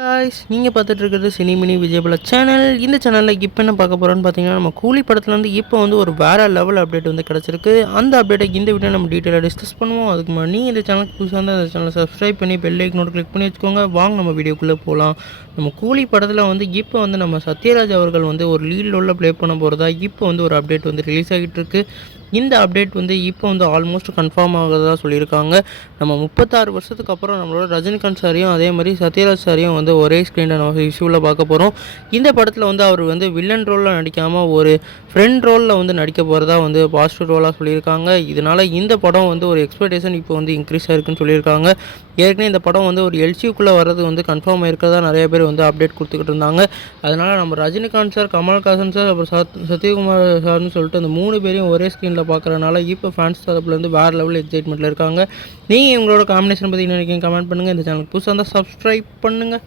Guys நீங்கள் பார்த்துட்டு இருக்கிறது சினிமினி விஜயபல சேனல். இந்த சேனலில் இப்போ என்ன பார்க்க போகிறோன்னு பார்த்தீங்கன்னா, நம்ம கூலி படத்துலேருந்து இப்போ வந்து ஒரு வேறு லெவல் அப்டேட் வந்து கிடச்சிருக்கு. அந்த அப்டேட்டை இந்த வீடியோ நம்ம டீட்டெயிலாக டிஸ்கஸ் பண்ணுவோம். அதுக்கு முன்னாடி நீங்கள் இந்த சேனலுக்கு புதுசாக வந்து அந்த சேனலை சப்ஸ்கிரைப் பண்ணி பெல் ஐக்கனோட கிளிக் பண்ணி வச்சுக்கோங்க. வாங்க நம்ம வீடியோக்குள்ளே போகலாம். நம்ம கூலி படத்தில் வந்து இப்போ வந்து நம்ம சத்யராஜ் அவர்கள் வந்து ஒரு லீட் ரோலில் ப்ளே பண்ண போகிறதா இப்போ வந்து ஒரு அப்டேட் வந்து ரிலீஸ் ஆகிட்டு இருக்கு. இந்த அப்டேட் வந்து இப்போ வந்து ஆல்மோஸ்ட் கன்ஃபார்ம் ஆகிறதா சொல்லியிருக்காங்க. நம்ம 36 வருஷத்துக்கு அப்புறம் நம்மளோட ரஜினிகாந்த் சாரையும் அதே மாதிரி சத்யராஜ் சாரையும் வந்து ஒரே ஸ்க்ரீனில் நம்ம இஷ்யூவில் பார்க்க போகிறோம். இந்த படத்தில் வந்து அவர் வந்து வில்லன் ரோலில் நடிக்காமல் ஒரு ஃப்ரெண்ட் ரோலில் வந்து நடிக்க போகிறதா வந்து பாசிட்டிவ் ரோலாக சொல்லியிருக்காங்க. இதனால் இந்த படம் வந்து ஒரு எக்ஸ்பெக்டேஷன் இப்போ வந்து இன்க்ரீஸ் ஆகிருக்குன்னு சொல்லியிருக்காங்க. ஏற்கனவே இந்த படம் வந்து ஒரு எல்சிக்குள்ளே வர்றது வந்து கன்ஃபார்ம் ஆகிருக்கிறதா நிறைய பேர் வந்து அப்டேட் கொடுத்துக்கிட்டு இருந்தாங்க. அதனால் நம்ம ரஜினிகாந்த் சார், கமல்ஹாசன் சார், அப்புறம் சத்யகுமார் சார்னு சொல்லிட்டு அந்த 3 பேரையும் ஒரே ஸ்க்ரீனில் பார்க்குறதுனால இப்போ ஃபேன்ஸ் தரப்புலேருந்து வேறு லெவல் எக்ஸைட்மெண்ட்டில் இருக்காங்க. நீங்கள் உங்களோட காம்பினேஷன் பற்றி என்ன நினைக்கிறீங்க கமெண்ட் பண்ணுங்கள். இந்த சேனலுக்கு புதுசாக இருந்தால் சப்ஸ்கிரைப் பண்ணுங்கள்.